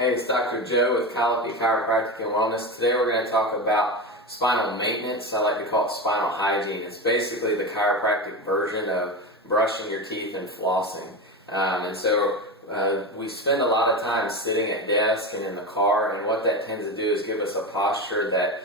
Hey, it's Dr. Joe with Colopy Chiropractic and Wellness. Today we're going to talk about spinal maintenance. I like to call it spinal hygiene. It's basically the chiropractic version of brushing your teeth and flossing. We spend a lot of time sitting at desk and in the car, and what that tends to do is give us a posture that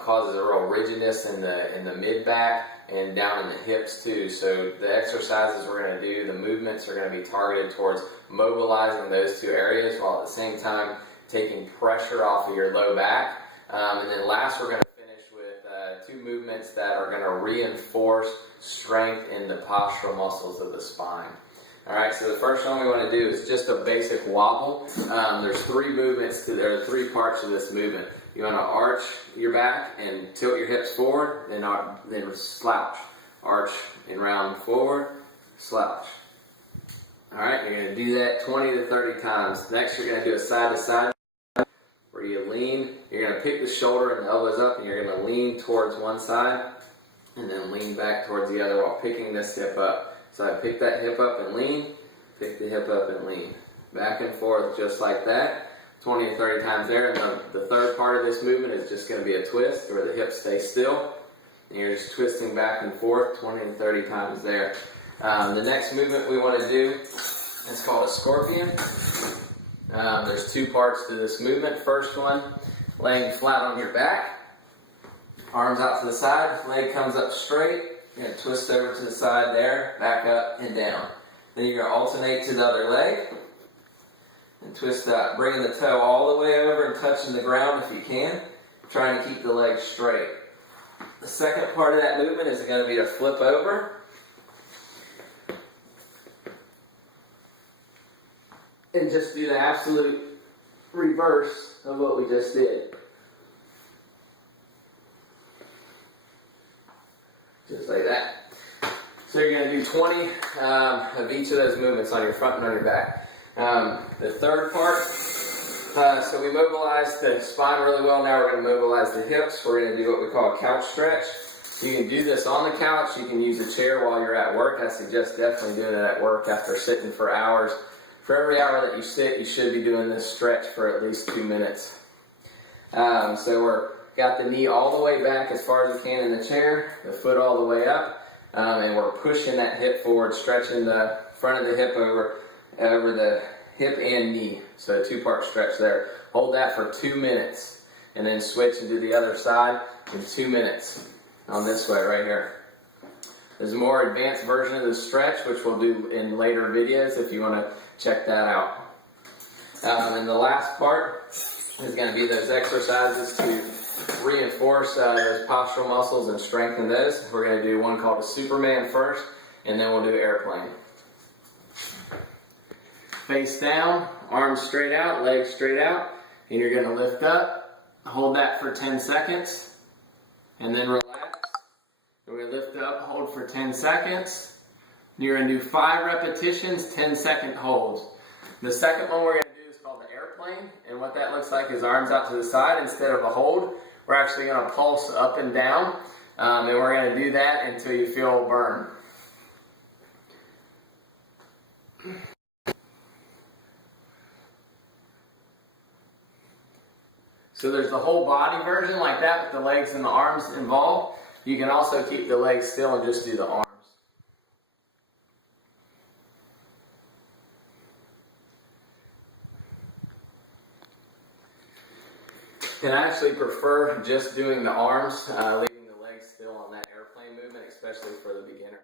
causes a real rigidness in the mid-back and down in the hips too. So the exercises we're going to do, the movements are going to be targeted towards mobilizing those two areas while at the same time taking pressure off of your low back. And then last we're going to finish with two movements that are going to reinforce strength in the postural muscles of the spine. Alright, so the first one we want to do is just a basic wobble. There's there are three parts of this movement. You want to arch your back and tilt your hips forward, then slouch. Arch and round forward, slouch. Alright, you're going to do that 20 to 30 times. Next, you're going to do a side to side where you lean. You're going to pick the shoulder and the elbows up, and you're going to lean towards one side and then lean back towards the other while picking this hip up. So I pick that hip up and lean, pick the hip up and lean. Back and forth just like that, 20 to 30 times there. And the third part of this movement is just going to be a twist where the hips stay still. And you're just twisting back and forth 20 to 30 times there. The next movement we want to do is called a scorpion. There's two parts to this movement. First one, laying flat on your back. Arms out to the side, leg comes up straight. You're going to twist over to the side there, back up and down. Then you're going to alternate to the other leg and twist up, bringing the toe all the way over and touching the ground if you can, trying to keep the leg straight. The second part of that movement is going to be a flip over. And just do the absolute reverse of what we just did. Just like that. So you're going to do 20 of each of those movements on your front and on your back. The third part, so we mobilize the spine really well. Now we're going to mobilize the hips. We're going to do what we call a couch stretch. You can do this on the couch. You can use a chair while you're at work. I suggest definitely doing it at work after sitting for hours. For every hour that you sit, you should be doing this stretch for at least 2 minutes. So we're got the knee all the way back as far as we can in the chair, the foot all the way up, and we're pushing that hip forward, stretching the front of the hip over the hip and knee. So a two-part stretch there. Hold that for 2 minutes, and then switch and do the other side in 2 minutes on this way right here. There's a more advanced version of the stretch, which we'll do in later videos if you want to check that out. And the last part is going to be those exercises to reinforce those postural muscles and strengthen those. We're going to do one called a Superman first, and then we'll do airplane. Face down, arms straight out, legs straight out, and you're going to lift up, hold that for 10 seconds, and then relax. We're going to lift up, hold for 10 seconds. You're going to do 5 repetitions, 10-second holds. The second one we're going to do is called the airplane, and what that looks like is arms out to the side instead of a hold. We're actually going to pulse up and down, and we're going to do that until you feel a burn. So there's the whole body version like that with the legs and the arms involved. You can also keep the legs still and just do the arms. And I actually prefer just doing the arms, leaving the legs still on that airplane movement, especially for the beginner.